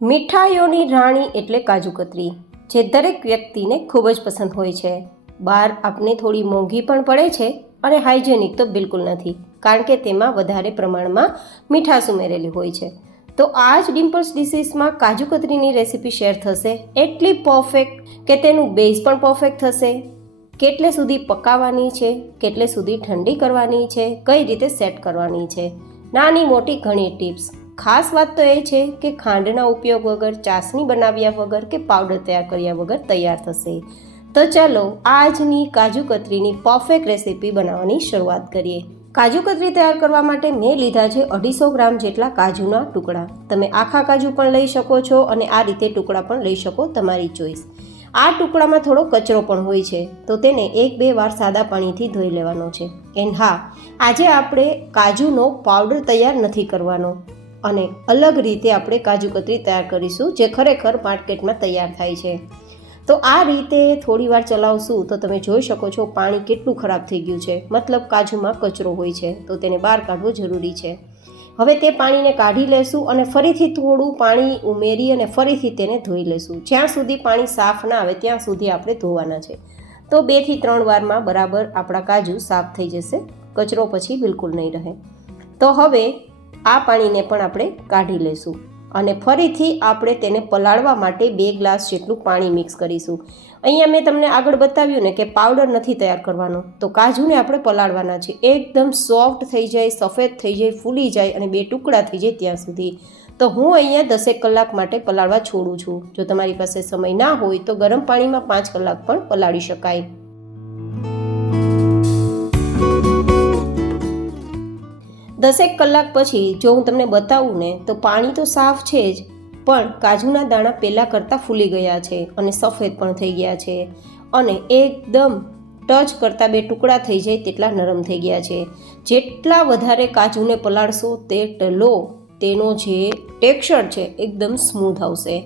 મીઠાઈઓની રાણી એટલે કાજુ કતરી, જે દરેક વ્યક્તિને ખૂબ જ પસંદ હોય છે. બહાર આપને થોડી મોંઘી પણ પડે છે અને હાઇજેનિક તો બિલકુલ નથી, કારણ કે તેમાં વધારે પ્રમાણમાં મીઠાશ ઉમેરેલી હોય છે. તો આ જ ડિમ્પલ્સ ડિશીસમાં કાજુ કતરીની રેસીપી શેર થશે, એટલી પરફેક્ટ કે તેનું બેઝ પણ પરફેક્ટ થશે. કેટલે સુધી પકાવવાની છે, કેટલે સુધી ઠંડી કરવાની છે, કઈ રીતે સેટ કરવાની છે, નાની મોટી ઘણી ટિપ્સ. ખાસ વાત તો એ છે કે ખાંડના ઉપયોગ વગર, ચાસણી બનાવ્યા વગર કે પાવડર તૈયાર કર્યા વગર તૈયાર થશે. તો ચાલો આજની કાજુ કતરીની પરફેક્ટ રેસીપી બનાવવાની શરૂઆત કરીએ. કાજુ કતરી તૈયાર કરવા માટે મેં લીધા છે 250 ગ્રામ જેટલા કાજુના ટુકડા. તમે આખા કાજુ પણ લઈ શકો છો અને આ રીતે ટુકડા પણ લઈ શકો, તમારી ચોઈસ. આ ટુકડામાં થોડો કચરો પણ હોય છે, તો તેને 1-2 વાર સાદા પાણીથી ધોઈ લેવાનો છે. એન્ડ હા, આજે આપણે કાજુનો પાવડર તૈયાર નથી કરવાનો અને અલગ રીતે આપણે કાજુ કતરી તૈયાર કરીશું, જે ખરેખર માર્કેટમાં તૈયાર થાય છે. તો આ રીતે થોડી વાર ચલાવશું તો તમે જોઈ શકો છો પાણી કેટલું ખરાબ થઈ ગયું છે. મતલબ કાજુમાં કચરો હોય છે, તો તેને બહાર કાઢવો જરૂરી છે. હવે તે પાણીને કાઢી લેશું અને ફરીથી થોડું પાણી ઉમેરી અને ફરીથી તેને ધોઈ લેશું. જ્યાં સુધી પાણી સાફ ના આવે ત્યાં સુધી આપણે ધોવાના છે. તો 2 થી 3 વારમાં બરાબર આપણા કાજુ સાફ થઈ જશે, કચરો પછી બિલકુલ નહીં રહે. તો હવે આ પાણીને પણ આપણે કાઢી લઈશું અને ફરીથી આપણે તેને પલાળવા માટે 2 ગ્લાસ જેટલું પાણી મિક્સ કરીશું. અહીંયા મેં તમને આગળ બતાવ્યું ને કે પાવડર નથી તૈયાર કરવાનો, તો કાજુને આપણે પલાળવાના છે. એકદમ સોફ્ટ થઈ જાય, સફેદ થઈ જાય, ફૂલી જાય અને 2 ટુકડા થઈ જાય ત્યાં સુધી. તો હું અહીંયા 10 કલાક માટે પલાળવા છોડું છું. જો તમારી પાસે સમય ના હોય તો ગરમ પાણીમાં 5 કલાક પણ પલાળી શકાય. 10 કલાક પછી જો હું તમને બતાવું ને, તો પાણી તો સાફ છે જ, પણ કાજુના દાણા પહેલાં કરતાં ફૂલી ગયા છે અને સફેદ પણ થઈ ગયા છે અને એકદમ ટચ કરતાં 2 ટુકડા થઈ જાય તેટલા નરમ થઈ ગયા છે. જેટલા વધારે કાજુને પલાળશો તેટલો તેનો જે ટેક્સચર છે એકદમ સ્મૂથ આવશે.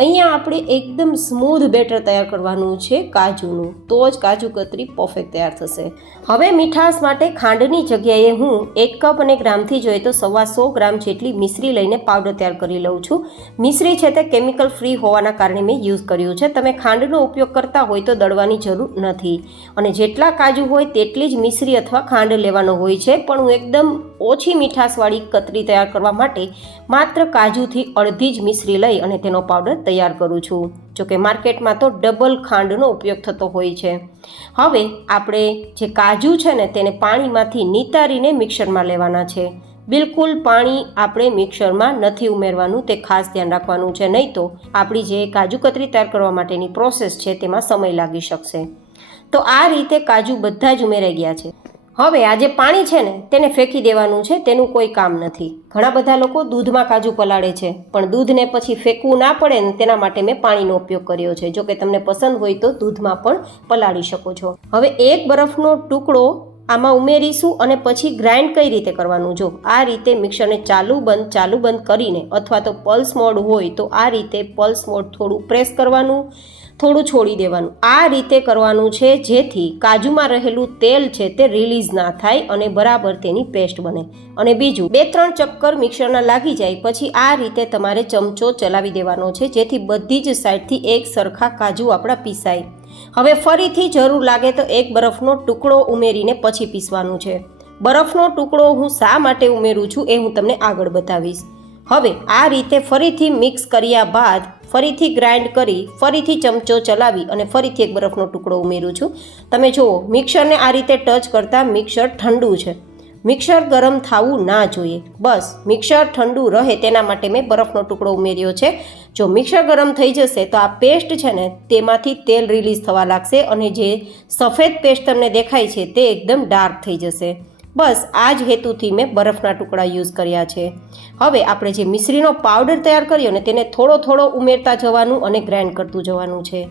અહીંયા આપણે એકદમ સ્મૂધ બેટર તૈયાર કરવાનું છે કાજુનું, તો જ કાજુ કતરી પરફેક્ટ તૈયાર થશે. હવે મીઠાશ માટે ખાંડની જગ્યાએ હું 1 કપ અને ગ્રામથી જોઈએ તો 125 ગ્રામ જેટલી મિશ્રી લઈને પાવડર તૈયાર કરી લઉં છું. મિશ્રી છે તે કેમિકલ ફ્રી હોવાના કારણે મેં યુઝ કર્યું છે. તમે ખાંડનો ઉપયોગ કરતા હોય તો દળવાની જરૂર નથી અને જેટલા કાજુ હોય તેટલી જ મિશ્રી અથવા ખાંડ લેવાનો હોય છે. પણ હું એકદમ ઓછી મીઠાશવાળી કતરી તૈયાર કરવા માટે માત્ર કાજુથી અડધી જ મિશ્રી લઈ અને તેનો પાવડર તૈયાર કરું છું. જોકે માર્કેટમાં તો ડબલ ખાંડનો ઉપયોગ થતો હોય છે. હવે આપણે જે કાજુ છે ને તેને પાણીમાંથી નિતારીને મિક્સરમાં લેવાના છે. બિલકુલ પાણી આપણે મિક્સરમાં નથી ઉમેરવાનું, તે ખાસ ધ્યાન રાખવાનું છે, નહીં તો આપણી જે કાજુ કતરી તૈયાર કરવા માટેની પ્રોસેસ છે તેમાં સમય લાગી શકશે. તો આ રીતે કાજુ બધા જ ઉમેરાઈ ગયા છે. હવે આ જે પાણી છે ને તેને ફેંકી દેવાનું છે, તેનું કોઈ કામ નથી. ઘણા બધા લોકો દૂધમાં કાજુ પલાળે છે, પણ દૂધને પછી ફેંકવું ના પડે ને તેના માટે મેં પાણીનો ઉપયોગ કર્યો છે. જો કે તમને પસંદ હોય તો દૂધમાં પણ પલાળી શકો છો. હવે 1 બરફનો ટુકડો આમાં ઉમેરીશું અને પછી ગ્રાઇન્ડ કઈ રીતે કરવાનું, જો આ રીતે મિક્સરને ચાલુ બંધ કરીને, અથવા તો પલ્સ મોડ હોય તો આ રીતે પલ્સ મોડ થોડું પ્રેસ કરવાનું, થોડું છોડી દેવાનું. આ રીતે કરવાનું છે જેથી કાજુમાં રહેલું તેલ છે તે રિલીઝ ના થાય અને બરાબર તેની પેસ્ટ બને. અને બીજું 2-3 ચક્કર મિક્સરના લાગી જાય પછી આ રીતે તમારે ચમચો ચલાવી દેવાનો છે, જેથી બધી જ સાઈડથી એક સરખા કાજુ આપણા પીસાય. હવે ફરીથી જરૂર લાગે તો 1 બરફનો ટુકડો ઉમેરીને પછી પીસવાનું છે. બરફનો ટુકડો હું શા માટે ઉમેરું છું એ હું તમને આગળ બતાવીશ. હવે આ રીતે ફરીથી મિક્સ કર્યા બાદ ફરીથી ગ્રાઇન્ડ કરી, ફરીથી ચમચો ચલાવી અને ફરીથી 1 બરફનો ટુકડો ઉમેરું છું. તમે જુઓ, મિક્સરને આ રીતે ટચ કરતાં મિક્સર ઠંડુ છે. મિક્સર ગરમ થવું ના જોઈએ, બસ મિક્સર ઠંડુ રહે તેના માટે મેં બરફનો ટુકડો ઉમેર્યો છે. જો મિક્સર ગરમ થઈ જશે તો આ પેસ્ટ છે ને તેમાંથી તેલ રિલીઝ થવા લાગશે અને જે સફેદ પેસ્ટ તમને દેખાય છે તે એકદમ ડાર્ક થઈ જશે. બસ આ જ હેતુથી મેં બરફના ટુકડા યુઝ કર્યા છે. હવે આપણે જે મિશ્રીનો પાવડર તૈયાર કર્યો ને તેને થોડો ઉમેરતા જવાનું અને ગ્રાઇન્ડ કરતું જવાનું છે.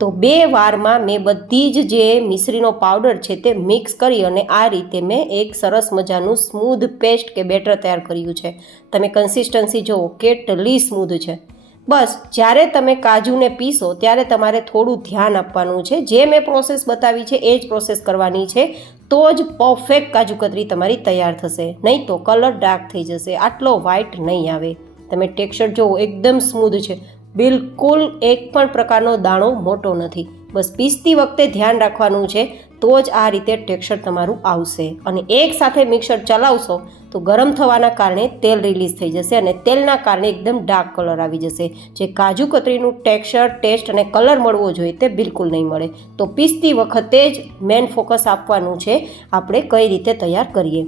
તો 2 વારમાં મેં બધી જ જે મિશ્રીનો પાવડર છે તે મિક્સ કરી અને આ રીતે મેં એક સરસ મજાનું સ્મૂધ પેસ્ટ કે બેટર તૈયાર કર્યું છે. તમે કન્સિસ્ટન્સી જુઓ કેટલી સ્મૂધ છે. બસ જ્યારે તમે કાજુને પીસો ત્યારે તમારે થોડું ધ્યાન આપવાનું છે. જે મેં પ્રોસેસ બતાવી છે એ જ પ્રોસેસ કરવાની છે, તો જ પરફેક્ટ કાજુ કતરી તમારી તૈયાર થશે. નહીં તો કલર ડાર્ક થઈ જશે, આટલો વ્હાઇટ નહીં આવે. તમે ટેક્સચર જુઓ એકદમ સ્મૂધ છે, બિલકુલ એક પણ પ્રકારનો દાણો મોટો નથી. બસ પીસતી વખતે ધ્યાન રાખવાનું છે તો જ આ રીતે ટેક્સચર તમારું આવશે. અને એક સાથે મિક્સર ચલાવશો તો ગરમ થવાના કારણે તેલ રિલીઝ થઈ જશે અને તેલના કારણે એકદમ ડાર્ક કલર આવી જશે. જે કાજુ કતરીનું ટેક્સચર, ટેસ્ટ અને કલર મળવો જોઈએ તે બિલકુલ નહીં મળે. તો પીસતી વખતે જ મેન ફોકસ આપવાનું છે આપણે કઈ રીતે તૈયાર કરીએ.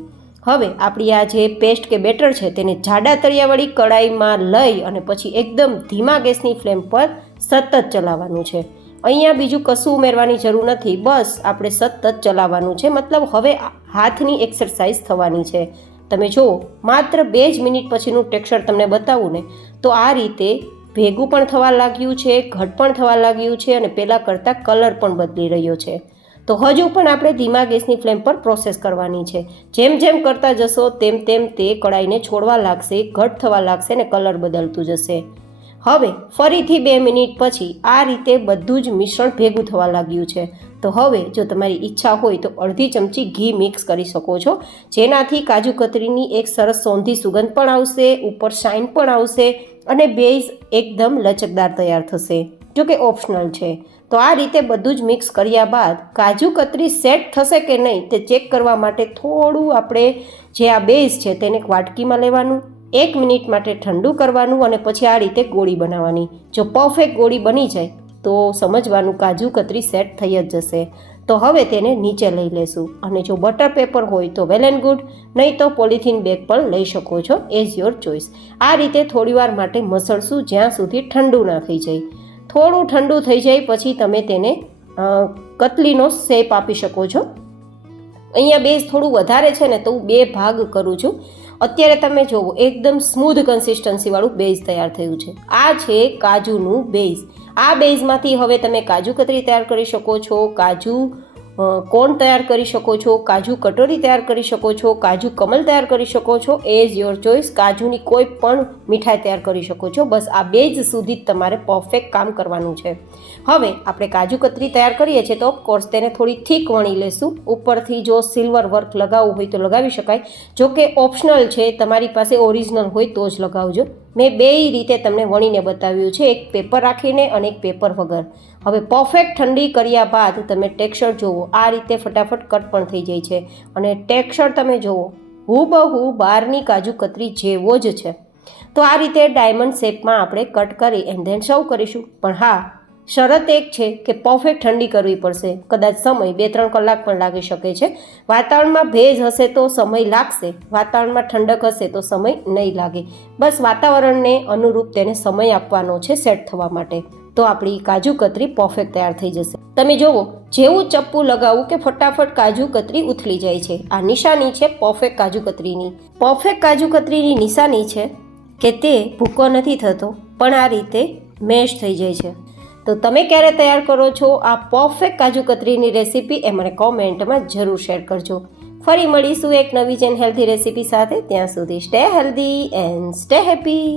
હવે આપણી આ જે પેસ્ટ કે બેટર છે તેને જાડા તળિયાવાળી કડાઈમાં લઈ અને પછી એકદમ ધીમા ગેસની ફ્લેમ પર સતત ચલાવવાનું છે. અહીંયા બીજું કશું ઉમેરવાની જરૂર નથી, બસ આપણે સતત ચલાવવાનું છે. મતલબ હવે હાથની એક્સરસાઇઝ થવાની છે. તમે જુઓ માત્ર 2 જ મિનિટ પછીનું ટેક્સચર તમને બતાવું ને તો આ રીતે ભેગું પણ થવા લાગ્યું છે, ઘટ પણ થવા લાગ્યું છે અને પહેલાં કરતાં કલર પણ બદલી રહ્યો છે. તો હજુ પણ આપણે ધીમા ગેસની ફ્લેમ પર પ્રોસેસ કરવાની છે. જેમ જેમ કરતા જશો તેમ તેમ તે કડાઈને છોડવા લાગશે, ઘટ થવા લાગશે અને કલર બદલતું જશે. હવે ફરીથી 2 મિનિટ પછી આ રીતે બધું જ મિશ્રણ ભેગું થવા લાગ્યું છે. તો હવે જો તમારી ઈચ્છા હોય તો અડધી ચમચી ઘી મિક્સ કરી શકો છો, જેનાથી કાજુ કતરીની એક સરસ સોંધી સુગંધ પણ આવશે, ઉપર શાઇન પણ આવશે અને બેઝ એકદમ લચકદાર તૈયાર થશે. જો કે ઓપ્શનલ છે. તો આ રીતે બધું જ મિક્સ કર્યા બાદ કાજુ કતરી સેટ થશે કે નહીં તે ચેક કરવા માટે થોડું આપણે જે આ બેઝ છે તેને વાટકીમાં લેવાનું, 1 મિનિટ માટે ઠંડુ કરવાનું અને પછી આ રીતે ગોળી બનાવવાની. જો પરફેક્ટ ગોળી બની જાય તો સમજવાનું કાજુ કતરી સેટ થઈ જ જશે. તો હવે તેને નીચે લઈ લેશું અને જો બટર પેપર હોય તો વેલ એન્ડ ગુડ, નહીં તો પોલિથીન બેગ પણ લઈ શકો છો, એઝ યોર ચોઇસ. આ રીતે થોડીવાર માટે મસળશું જ્યાં સુધી ઠંડુ ના થઈ જાય. થોડું ઠંડુ થઈ જાય પછી તમે તેને કતલીનો શેપ આપી શકો છો. અહીંયા બેઝ થોડું વધારે છે ને તો હું 2 ભાગ કરું છું. અત્યારે તમે જુઓ એકદમ સ્મૂધ કન્સિસ્ટન્સીવાળું બેઝ તૈયાર થયું છે. આ છે કાજુનું બેઝ. આ બેઝમાંથી હવે તમે કાજુ કતરી તૈયાર કરી શકો છો, કાજુ કોર્ન તૈયાર કરી શકો છો, કાજુ કટોરી તૈયાર કરી શકો છો, કાજુ કમલ તૈયાર કરી શકો છો, એઝ યોર ચોઇસ. કાજુની કોઈ પણ મીઠાઈ તૈયાર કરી શકો છો. બસ આ બેઝ સુધી જ તમારે પરફેક્ટ કામ કરવાનું છે. હવે આપણે કાજુ કતરી તૈયાર કરીએ છીએ તો ઓફકોર્સ તેને થોડી થીક વણી લેશું. ઉપરથી જો સિલ્વર વર્ક લગાવવું હોય તો લગાવી શકાય, જો કે ઓપ્શનલ છે, તમારી પાસે ઓરિજિનલ હોય તો જ લગાવજો. મેં 2 રીતે તમને વણીને બતાવ્યું છે, એક પેપર રાખીને અને એક પેપર વગર. હવે પરફેક્ટ ઠંડી કર્યા બાદ તમે ટેક્સચર જુઓ, આ રીતે ફટાફટ કટ પણ થઈ જાય છે અને ટેક્સચર તમે જુઓ હૂબહુ બહારની કાજુ કતરી જેવો જ છે. તો આ રીતે ડાયમંડ શેપમાં આપણે કટ કરી એન્ડ ધેન સર્વ કરીશું. પણ હા, શરત એક છે કે પરફેક્ટ ઠંડી કરવી પડશે. કદાચ સમય 2-3 કલાક પણ લાગી શકે છે. વાતાવરણમાં ભેજ હશે તો સમય લાગશે, વાતાવરણમાં ઠંડક હશે તો સમય નહીં લાગે. બસ વાતાવરણને અનુરૂપ તેને સમય આપવાનો છે સેટ થવા માટે. તો આપણી કાજુ કતરી પરફેક્ટ તૈયાર થઈ જશે. તમે જુઓ જેવું ચપ્પુ લગાવું કે ફટાફટ કાજુ કતરી ઉથલી જાય છે. આ નિશાની છે પરફેક્ટ કાજુ કતરીની. પરફેક્ટ કાજુ કતરીની નિશાની છે કે તે ભૂકો નથી થતો પણ આ રીતે મેશ થઈ જાય છે. તો તમે ક્યારે તૈયાર કરો છો આ પરફેક્ટ કાજુ કતરીની રેસીપી એ મને કોમેન્ટમાં જરૂર શેર કરજો. ફરી મળીશું એક નવી જ હેલ્ધી રેસીપી સાથે. ત્યાં સુધી stay healthy and stay happy.